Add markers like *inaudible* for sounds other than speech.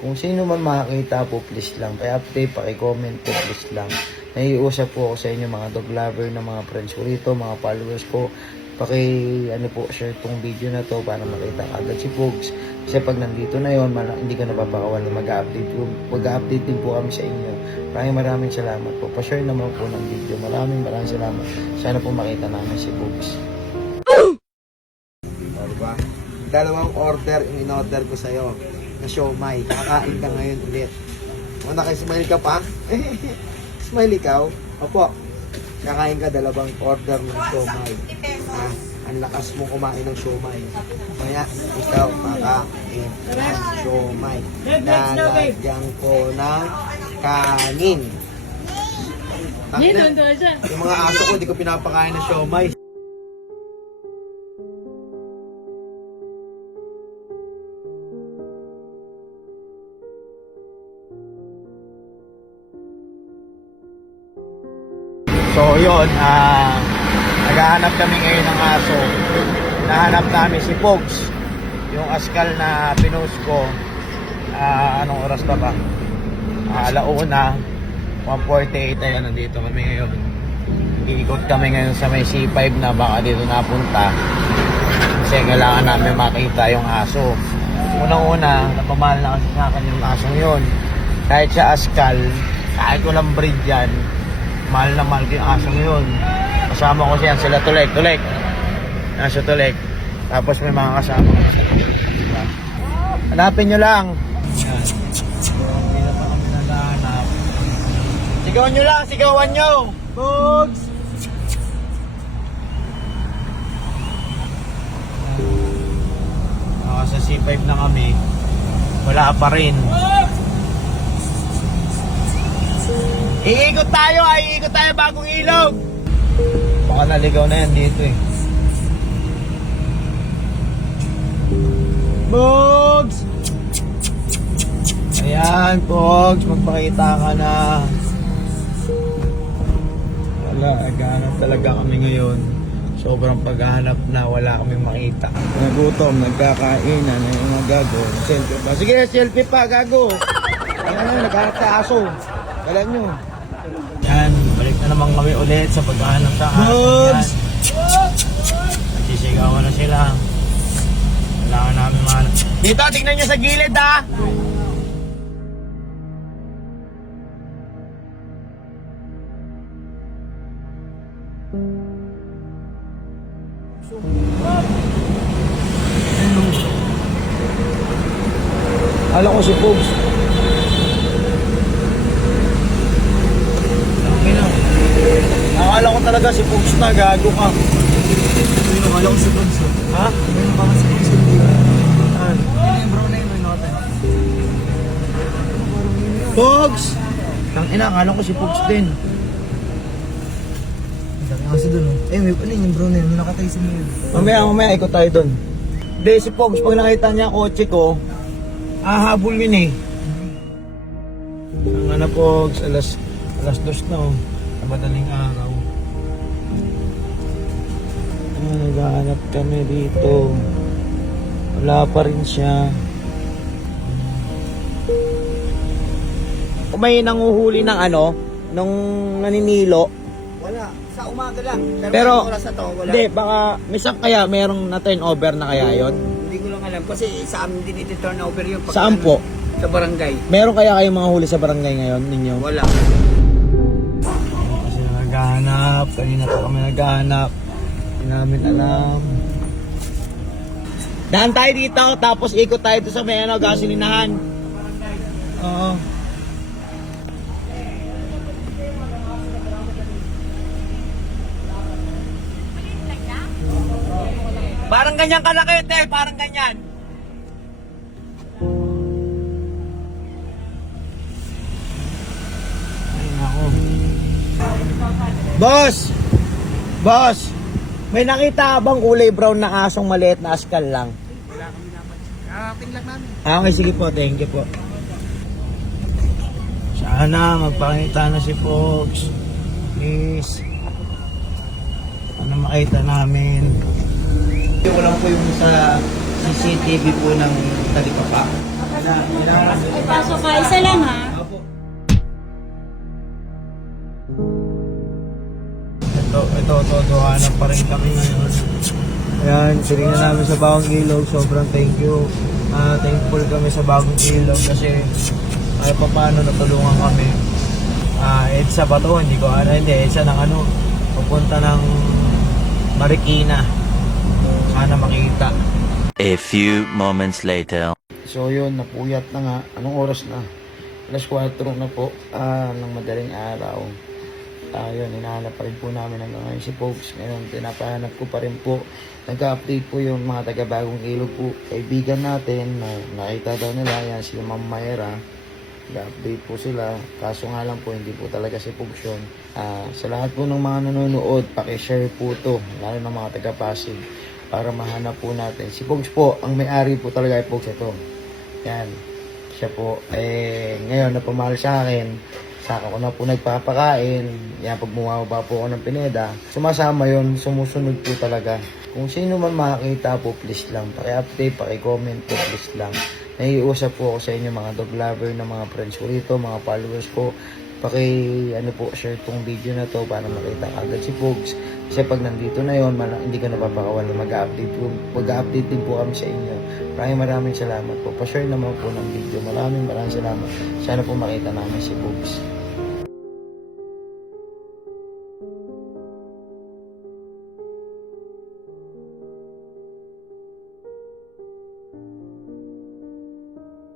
Kung sino man makakita po, please lang. Pa-update, paki-comment po, please lang. Naiusap po ako sa inyo mga dog lover na mga friends ko rito, mga followers ko. Paki, ano po, share tong video na to para makita agad si Pogs. Kasi pag nandito na yon hindi ka napapakawan na mag-update po. Mag-update din po kami sa inyo. Maraming maraming salamat po. Pa-share naman po ng video. Maraming maraming salamat. Sana po makita namin si Pogs. Diba? Dalawang order yung in-order ko sa'yo na siomay. Kakain ka ngayon ulit. O, nakismile ka pa? *laughs* Smile ikaw? Opo. Kakain ka dalawang order ng siomay. Ha? Ang lakas mo kumain ng siomay. Kaya ikaw kakain ng siomay. Lalagyan ko ng kanin. Tangina, doon siya. yung mga aso ko, di ko pinapakain ng siomay. So yun, ah naghahanap kami ngayon ng aso. Nahanap namin si Pogs. Yung askal na pinost ko. Ah, anong oras pa ba? Ah, alauna. 148 ayan nandito kami ngayon. Iikot kami ngayon sa may C5 na baka dito napunta. Kasi kailangan namin makita yung aso. Unang-una, napamahal na kasi sa akin yung asong yun. Kahit sa askal, kahit walang breed yan, mahal na mahal ko yung asong yun. Kasama ko siya, sila Tulek, Tulek. Nasa Tulek. Tapos may mga kasama ko. Hanapin nyo lang. *laughs* Sigawan nyo lang, sigawan nyo! Bugs! Naka sa C5 na kami. Wala pa rin. Iikot tayo, ay iikot tayo bagong ilog. Baka naligaw na yan dito eh. Pogs! Ayan, Pogs, magpakita ka na. Wala, naghahanap talaga kami ngayon. Sobrang paghahanap na wala kaming makita. Nagutom, nagkakain, ano yung mga gago. Selfie pa. Sige, selfie pa, gago. Ayan, naghahanap sa aso. Alam nyo. Yan, balik na naman kami ulit sa paghahanap sa aso. Yan. Nagsisigawan na sila. Kailangan namin mahanap. Dito, tingnan nyo sa gilid ha. Alam ko si Pogs. Talaga si Pogs na gago ka. Akala ko si Bunso. Ha? Meron pa kasi Bunso. Ah. Yung bro na yun, nota. Pogs! Tang ina, akala ko si Pogs din. Ang dami kasi dun, oh. Eh, may ano yun, yung bro na yun, nakatay mo yun. Mamaya, mamaya, ikot tayo doon. Hindi, si Pogs, pag nakita niya kotse ko, ahabol yun eh. Ang ano Pogs, alas, alas dos na oh. Madaling araw. Ah, naghahanap kami dito. Wala pa rin siya. May nanguhuli ng ano, nung naninilo, Wala, sa umaga lang. Pero- oras na to, wala. hindi, baka, minsan kaya merong na-turnover na kaya yon Hindi ko lang alam. Kasi sa amin din ito turnover yun. pag- Saan po? Sa barangay. Meron kaya kayong mga huli sa barangay ngayon ninyo? Wala. Kasi naghahanap, kanina pa kami naghahanap. Namin alam. Daan tayo dito, tapos ikot tayo doon sa may ano, gasolinahan. Oo. Parang ganyan kalaki, te. Parang ganyan. Ay, nako. Boss! Boss! May nakita bang kulay brown na asong maliit na askal lang? Kakapin lang namin. Ah, okay, sige po. Thank you po. Sana magpakita na si Fox. Please. Ano makita namin? Yung lang po yung sa CCTV po ng Talipapa. Wala, pasok ka. Isa lang ha. Opo. Ito, ito, hanap pa rin kami ngayon. Ayan, sinignan namin sa Bagong Ilog. Sobrang thank you. Ah, thankful kami sa Bagong Ilog kasi ay pa paano natulungan kami. Ah, EDSA ba to? Hindi ko ano, hindi. EDSA ng ano, pupunta ng Marikina. Sana makita. A few moments later. So yun, napuyat na nga. Anong oras na? Alas 4 na po ah, ng madaling araw. Ah, yun, hinahanap pa rin po namin hanggang ngayon si Pogs. Ngayon, pinapahanap ko pa rin po. Nag-update po yung mga taga-bagong ilog po. Kaibigan natin na nakita daw nila. Yan, si Ma'am Mayra. Nag-update po sila. Kaso nga lang po, hindi po talaga si Pogs yun. Ah, sa lahat po ng mga nanonood, pakishare po to. Lalo ng mga taga-Pasig. Para mahanap po natin. Si Pogs po, ang may-ari po talaga ay Pogs ito. Yan. Siya po, eh, ngayon napamahal sa akin. Saka ko na po nagpapakain. Yan, pag bumababa po ako ng Pineda, sumasama yon sumusunod po talaga. Kung sino man makakita po, please lang. Paki-update, paki-comment po, please lang. Naiusap po ako sa inyo mga dog lover na mga friends ko rito, mga followers ko. Paki, ano po, share tong video na to para makita agad si Pogs. Kasi pag nandito na yon, hindi ka napapakawala. Mag-update po, mag-update din po kami sa inyo. Maraming maraming salamat po. Pa-share naman po ng video. Maraming maraming salamat. Sana po makita namin si Pogs.